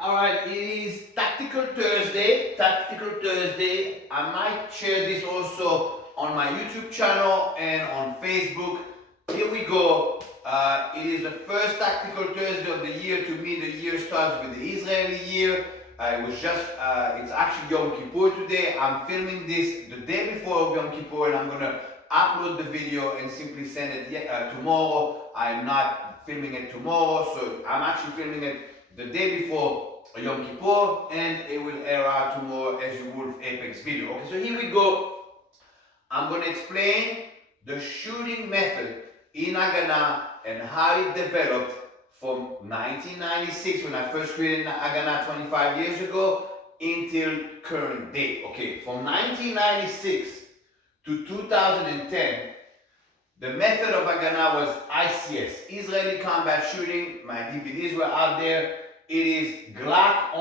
All right, it is Tactical Thursday. Tactical Thursday. I might share this also on my YouTube channel and on Facebook. Here we go. It is the first Tactical Thursday of the year. To me, the year starts with the Israeli year. It's actually Yom Kippur today. I'm filming this the day before of Yom Kippur, and I'm gonna upload the video and simply send it tomorrow. I'm not filming it tomorrow, so I'm actually filming it the day before Yom Kippur, and it will air out tomorrow as your Wolf Apex video. Okay, so here we go. I'm going to explain the shooting method in Nagana and how it developed from 1996 when I first created Nagana 25 years ago until current day. Okay, from 1996 to 2010, the method of Nagana was ICS, Israeli Combat Shooting. My DVDs were out there. It is Glock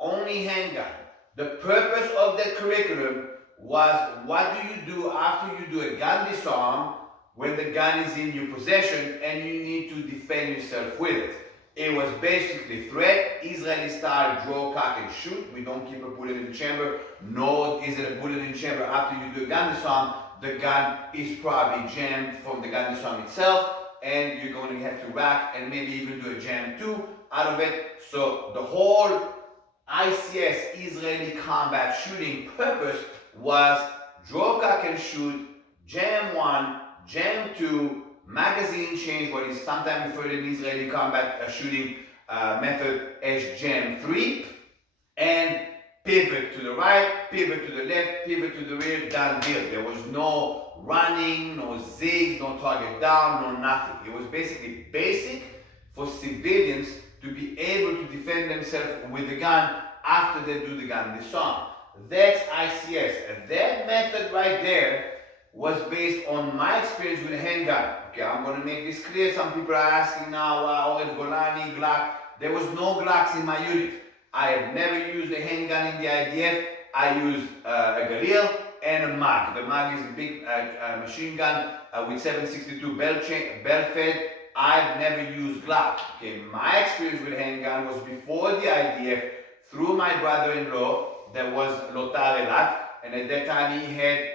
only handgun. The purpose of that curriculum was, what do you do after you do a gun disarm when the gun is in your possession and you need to defend yourself with it. It was basically threat, Israeli style, draw, cock, and shoot. We don't keep a bullet in the chamber, nor is it a bullet in the chamber after you do a gun disarm. The gun is probably jammed from the gun disarm itself, and you're going to have to rack and maybe even do a jam too out of it. So the whole ICS, Israeli combat shooting purpose, was draw, cock, and shoot, jam 1, jam 2, magazine change, what is sometimes referred in Israeli combat shooting method as jam 3, and pivot to the right, pivot to the left, pivot to the rear, done deal. There was no running, no zigs, no target down, no nothing. It was basically basic for civilians to be able to defend themselves with the gun after they do the gun disarm. That's ICS. That method right there was based on my experience with a handgun. Okay, I'm going to make this clear. Some people are asking now, Oref Golani, Glock. There was no Glocks in my unit. I have never used a handgun in the IDF. I used a Galil and a mag. The mag is a big machine gun with 762 belt fed. I've never used Glock. Okay, my experience with handgun was before the IDF through my brother-in-law that was Lotar Elat, and at that time he had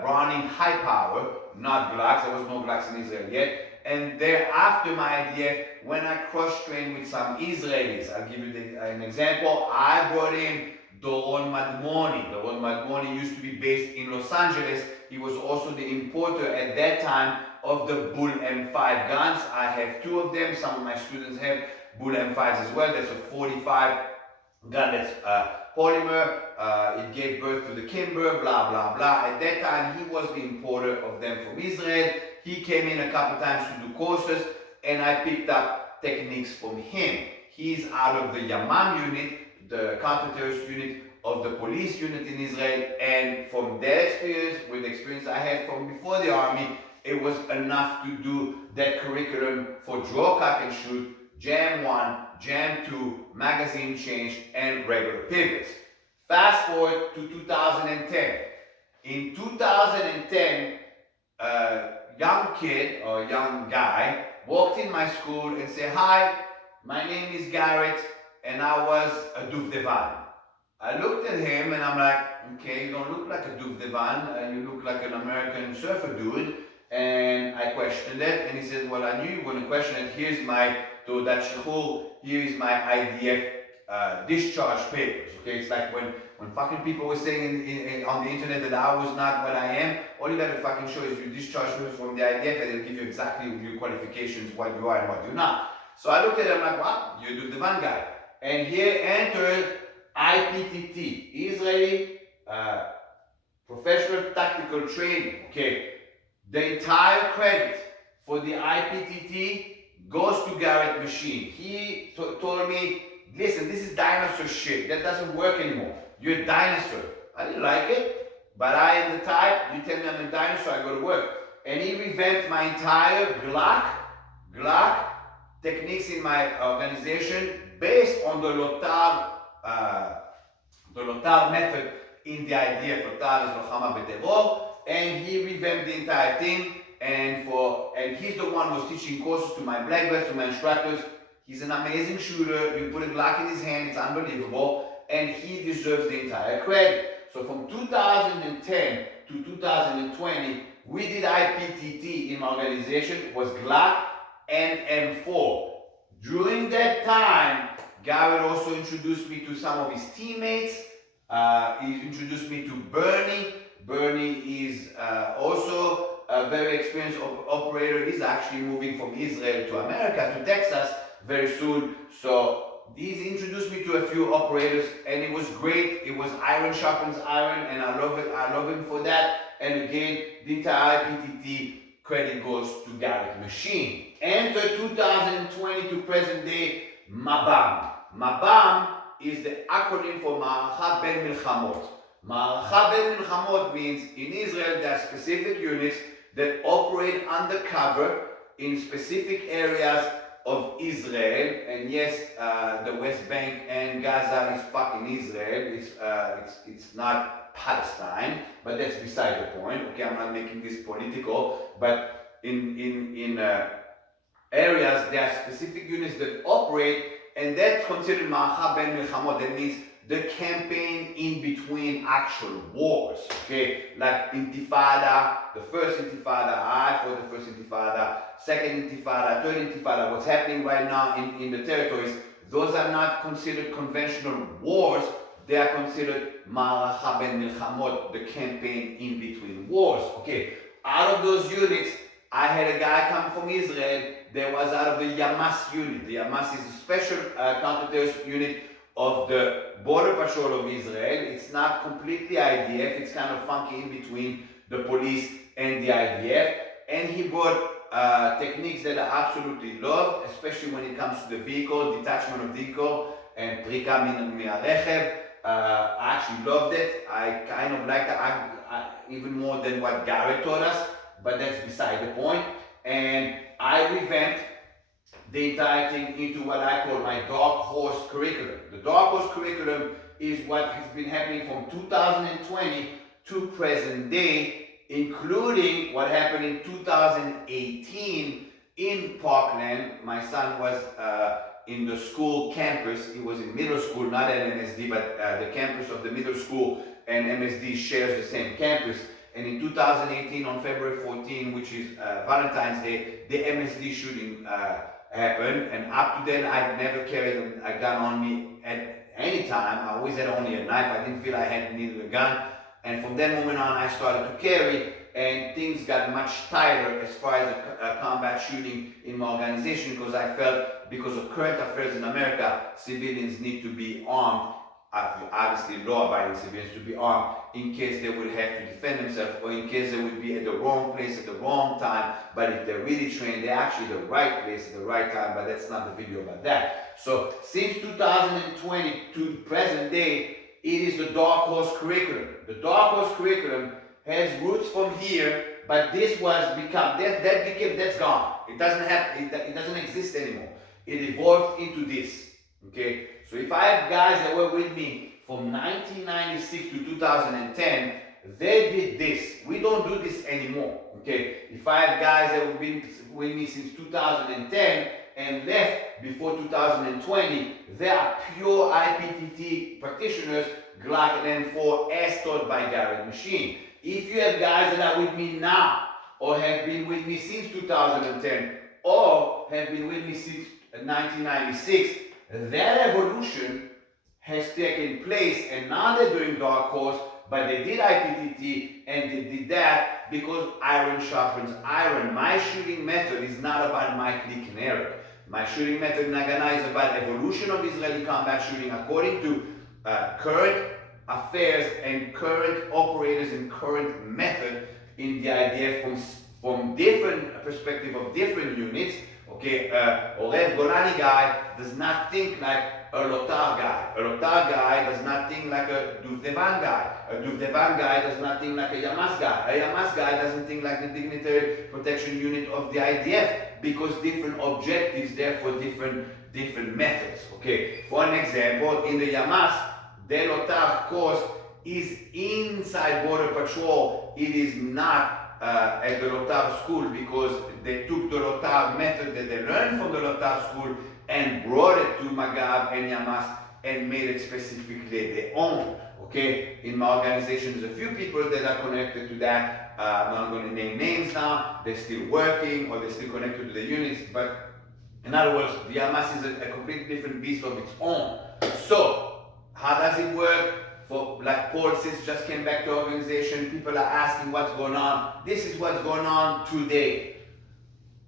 Browning high power, not Glocks. There was no Glocks in Israel yet. And thereafter my IDF, when I cross-trained with some Israelis, I'll give you an example. I brought in Doron Madmoni. Doron Madmoni used to be based in Los Angeles. He was also the importer at that time of the Bull M5 guns. I have 2 of them. Some of my students have Bull M5s as well. That's a 45 gun that's polymer. It gave birth to the Kimber, blah, blah, blah. At that time, he was the importer of them from Israel. He came in a couple times to do courses, and I picked up techniques from him. He's out of the Yamam unit, the counter-terrorist unit of the police unit in Israel, and from their experience, with the experience I had from before the army, it was enough to do that curriculum for draw, cock, and shoot, jam 1, jam 2, magazine change, and regular pivots. Fast forward to 2010. In 2010, young kid or young guy walked in my school and said, "Hi, my name is Garrett, and I was a Duvdevan." I looked at him and I'm like, "Okay, you don't look like a Duvdevan, you look like an American surfer dude." And I questioned it, and he said, "Well, I knew you were going to question it. Here's my Taudat Shechur, here is my IDF discharge papers." Okay, it's like when fucking people were saying on the internet that I was not what I am. All you gotta fucking show is your discharge papers from the IDF, and it'll give you exactly your qualifications, what you are and what you're not. So I looked at him like, "What? You're the one guy." And here entered IPTT, Israeli Professional Tactical Training. Okay, the entire credit for the IPTT goes to Garrett Machine. He told me, "Listen, this is dinosaur shit. That doesn't work anymore. You're a dinosaur." I didn't like it, but I am the type, you tell me I'm a dinosaur, I go to work. And he revamped my entire Glock techniques in my organization based on the Lotar method in the IDF. Lotar is Lochama B'Terror, and he revamped the entire thing. And he's the one who was teaching courses to my black belts, to my instructors. He's an amazing shooter. You put a Glock in his hand, it's unbelievable, and he deserves the entire credit. So from 2010 to 2020, we did IPTT in my organization. It was Glock and M4. During that time, Garrett also introduced me to some of his teammates. He introduced me to Bernie. Bernie is also a very experienced operator. He's actually moving from Israel to America, to Texas very soon. So he's introduced me to a few operators, and it was great. It was iron sharpens iron, and I love it. I love him for that. And again, the entire PTT credit goes to Garrett Machine. Enter 2020 to present day, MABAM. MABAM is the acronym for Ma'aracha Ben Milchamot. Ma'aracha Ben Milchamot means in Israel there are specific units that operate undercover in specific areas of Israel, and yes, the West Bank and Gaza is fucking Israel. It's not Palestine, but that's beside the point. Okay, I'm not making this political, but in areas there are specific units that operate, and that's considered Ma'aracha Ben Milchamot. That means the campaign in between actual wars, okay? Like Intifada, the first Intifada, I fought the first Intifada, second Intifada, third Intifada, what's happening right now in the territories, those are not considered conventional wars, they are considered Ma'aracha Ben Milchamot, the campaign in between wars, okay? Out of those units, I had a guy come from Israel that was out of the Yamas unit. The Yamas is a special counter-terrorist unit of the Border Patrol of Israel. It's not completely IDF, it's kind of funky in between the police and the IDF. And he brought techniques that I absolutely love, especially when it comes to the vehicle, detachment of vehicle, and prika min ha'rechev. I actually loved it. I kind of liked it even more than what Garrett taught us, but that's beside the point. And I revamped the entire thing into what I call my Dark Horse curriculum. The Dark Horse curriculum is what has been happening from 2020 to present day, including what happened in 2018 in Parkland. My son was in the school campus. He was in middle school, not at MSD, but the campus of the middle school, and MSD shares the same campus. And in 2018, on February 14, which is Valentine's Day, the MSD shooting happened, and up to then I've never carried a gun on me at any time. I always had only a knife. I didn't feel I needed a gun, and from that moment on I started to carry, and things got much tighter as far as combat shooting in my organization, because I felt, because of current affairs in America, civilians need to be armed, obviously law-abiding civilians to be armed, in case they would have to defend themselves, or in case they would be at the wrong place at the wrong time. But if they're really trained, they're actually the right place at the right time, but that's not the video about that. So since 2020 to present day, it is the Dark Horse curriculum. The Dark Horse curriculum has roots from here, but this was that's gone. It doesn't exist anymore. It evolved into this. Okay, so if I have guys that were with me from 1996 to 2010, they did this. We don't do this anymore. Okay, if I have guys that have been with me since 2010 and left before 2020, they are pure IPTT practitioners, Glock and M4, as taught by Garrett Machine. If you have guys that are with me now, or have been with me since 2010, or have been with me since 1996, that evolution has taken place, and now they're doing Dark Horse, but they did IPTT, and they did that because iron sharpens iron. My shooting method is not about my click and error. My shooting method in Nagana is about evolution of Israeli combat shooting according to current affairs and current operators and current method in the IDF from different perspective of different units. Okay, Orev Golani guy does not think like a Lotar guy. A Lotar guy does not think like a Duvdevan guy. A Duvdevan guy does not think like a Yamas guy. A Yamas guy doesn't think like the dignitary protection unit of the IDF, because different objectives there for different methods. Okay, for an example, in the Yamas, the Lotar course is inside Border Patrol. It is not at the Lotar school, because they took the Lotar method that they learned from the Lotar school and brought it to Magav and Yamas and made it specifically their own. Okay, in my organization, there's a few people that are connected to that. I'm not going to name names now. They're still working or they're still connected to the units, but in other words, the Yamas is a completely different beast of its own. So, how does it work? For like Paul says, just came back to organization. People are asking what's going on. This is what's going on today.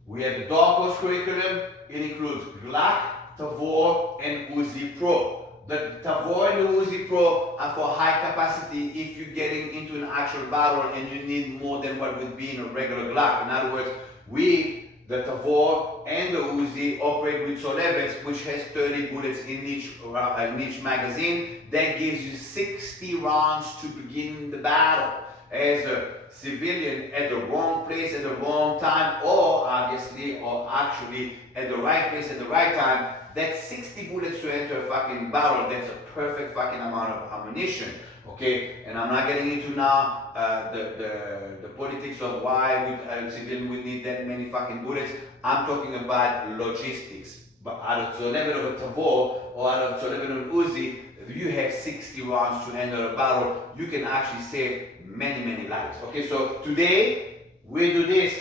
We have the Dark Horse curriculum. It includes Glock, Tavor, and Uzi Pro. The Tavor and the Uzi Pro are for high capacity if you're getting into an actual battle and you need more than what would be in a regular Glock. In other words, the Tavor and the Uzi operate with Solevets, which has 30 bullets in each magazine. That gives you 60 rounds to begin the battle. As a civilian, at the wrong place at the wrong time, or obviously, or actually at the right place at the right time, that's 60 bullets to enter a fucking battle. That's a perfect fucking amount of ammunition. Okay, and I'm not getting into now the politics of why a civilian would need that many fucking bullets. I'm talking about logistics. But out of the level of a Tavor or out of the level of Uzi, if you have 60 rounds to enter a battle, you can actually save many, many lives. Okay, so today we do this.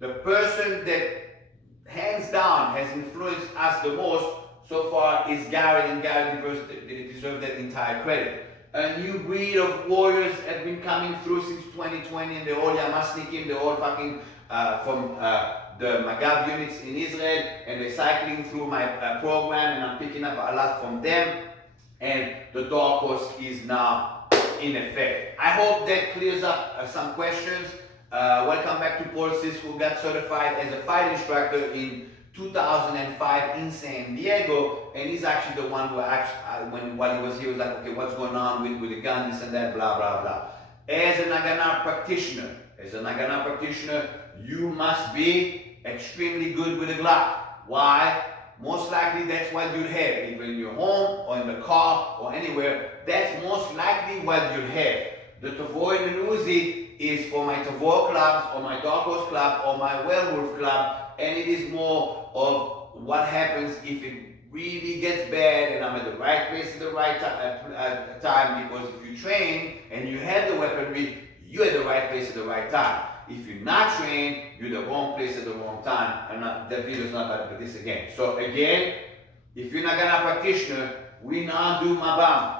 The person that hands down has influenced us the most so far is Gary, and Gary deserves that entire credit. A new breed of warriors have been coming through since 2020, and they're all Yamasnikim, they're all fucking from the Magav units in Israel, and they're cycling through my program, and I'm picking up a lot from them, and the Dark Horse is now in effect. I hope that clears up some questions. Welcome back to Paul Sis, who got certified as a fight instructor in 2005 in San Diego, and he's actually the one who while he was here was like, okay, what's going on with the gun, this and that, blah blah blah. As a Nagana practitioner, you must be extremely good with a Glock. Why? Most likely that's what you'd have, either in your home or in the car or anywhere. That's most likely what you'd have. The Tavor and the Uzi is for my Tavor clubs or my Dark Horse club or my Werewolf club, and it is more of what happens if it really gets bad and I'm at the right place at the right time, because if you train and you have the weaponry, you're at the right place at the right time. If you're not trained, you're the wrong place at the wrong time. That video is not about to put this again. So again, if you're not gonna practitioner, we now do Mabam.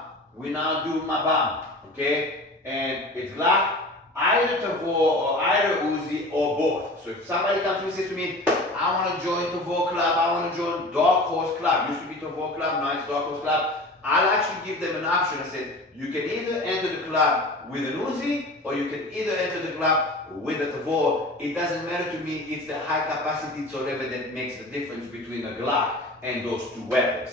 Okay? And it's like either Tavor or either Uzi or both. So if somebody comes to me and says to me, I want to join Tavor club, I want to join Dark Horse club, used to be Tavor club, now it's Dark Horse club, I'll actually give them an option. I said, you can either enter the club with an Uzi or you can either enter the club with a Tavor. It doesn't matter to me, it's the high capacity Tzoleva that makes the difference between a Glock and those two weapons.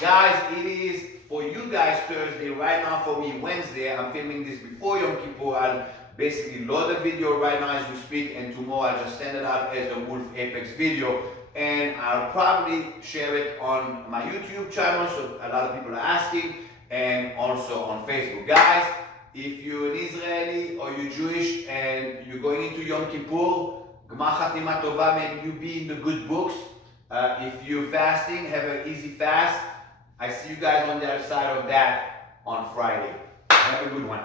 Guys, it is for you guys Thursday, right now for me Wednesday. I'm filming this before Yom Kippur. I'll basically load the video right now as we speak, and tomorrow I'll just send it out as the Wolf Apex video, and I'll probably share it on my YouTube channel, so a lot of people are asking, and also on Facebook. Guys, if you're an Israeli or you're Jewish and you're going into Yom Kippur, Gmar Chatima Tova, maybe you be in the good books. If you're fasting, have an easy fast. I see you guys on the other side of that on Friday. Have a good one.